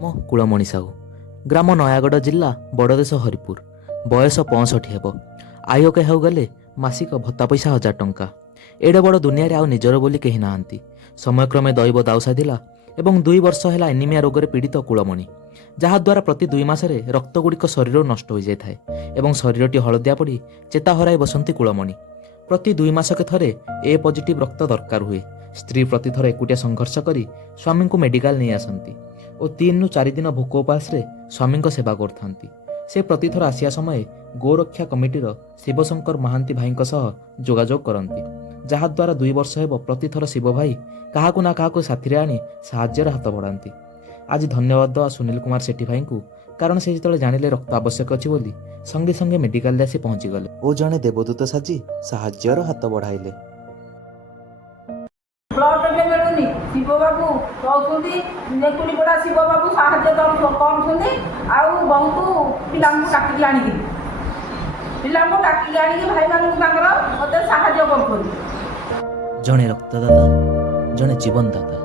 ମୋ କୁଳମଣି ସାହୁ, ଗ୍ରାମ ନୟାଗଡ଼ ଜିଲ୍ଲା ବଡ଼ଦେଶ ହରିପୁର, ବୟସ 65 ହେବ। ଆୟ କହିବାକୁ ଗଲେ ମାସିକ ଭତ୍ତା ପଇସା 1000 ଟଙ୍କା। ଏଡ଼େ ବଡ଼ ଦୁନିଆରେ ଆଉ ନିଜର ବୋଲି କେହି ନାହାନ୍ତି। ସମୟକ୍ରମେ ଦୈବ ଦାଉ ସାଧିଲା ଏବଂ 2 ବର୍ଷ ହେଲା ଏନିମିଆ ରୋଗରେ ପୀଡ଼ିତ କୁଳମଣି, ଯାହାଦ୍ୱାରା ପ୍ରତି 2 ମାସରେ ରକ୍ତଗୁଡ଼ିକ ଶରୀରରୁ ନଷ୍ଟ ହୋଇଯାଇଥାଏ ଏବଂ ଶରୀରଟି ହଳଦିଆ ପଡ଼ି ଚେତା ହରାଇ ବସନ୍ତି କୁଳମଣି। ପ୍ରତି 2 ମାସକେ ଥରେ ଏ ପଜିଟିଭ୍ ରକ୍ତ ଦରକାର ହୁଏ। ସ୍ତ୍ରୀ ପ୍ରତିଥର ଏକୁଟିଆ ସଂଘର୍ଷ କରି ସ୍ୱାମୀଙ୍କୁ ମେଡିକାଲ ନେଇ ଆସନ୍ତି ଓ 3ରୁ 4 ଦିନ ଭୋକ ଉପାସରେ ସ୍ୱାମୀଙ୍କ ସେବା କରୁଥାନ୍ତି। ସେ ପ୍ରତିଥର ଆସିବା ସମୟରେ ଗୋରକ୍ଷା କମିଟିର ଶିବଶଙ୍କର ମହାନ୍ତି ଭାଇଙ୍କ ସହ ଯୋଗାଯୋଗ କରନ୍ତି, ଯାହାଦ୍ୱାରା 2 ବର୍ଷ ହେବ ପ୍ରତିଥର ଶିବ ଭାଇ କାହାକୁ ନା କାହାକୁ ସାଥିରେ ଆଣି ସାହାଯ୍ୟର ହାତ ବଢ଼ାନ୍ତି। ଆଜି ଧନ୍ୟବାଦ ଦେବା ସୁନୀଲ କୁମାର ସେଠୀ ଭାଇଙ୍କୁ, କାରଣ ସେ ଯେତେବେଳେ ଜାଣିଲେ ରକ୍ତ ଆବଶ୍ୟକ ଅଛି ବୋଲି ସଙ୍ଗେ ସଙ୍ଗେ ମେଡିକାଲରେ ଆସି ପହଞ୍ଚିଗଲେ ଓ ଜଣେ ଦେବଦୂତ ସାଜି ସାହାଯ୍ୟର ହାତ ବଢ଼ାଇଲେ। ବ୍ଲଡ୍ ମିଳୁନି, ଶିବ ବାବୁ କହୁଛନ୍ତି ନେକୁଳିପଡ଼ା ଶିବ ବାବୁ ସାହାଯ୍ୟ କରୁଛନ୍ତି। ଆଉ ବହୁତ ପିଲାଙ୍କୁ ଡାକିକି ଆଣିକି ଭାଇମାନଙ୍କୁ ତାଙ୍କର ମୋତେ ସାହାଯ୍ୟ କରୁଛନ୍ତି। ଜଣେ ରକ୍ତଦାତା, ଜଣେ ଜୀବନଦାତା।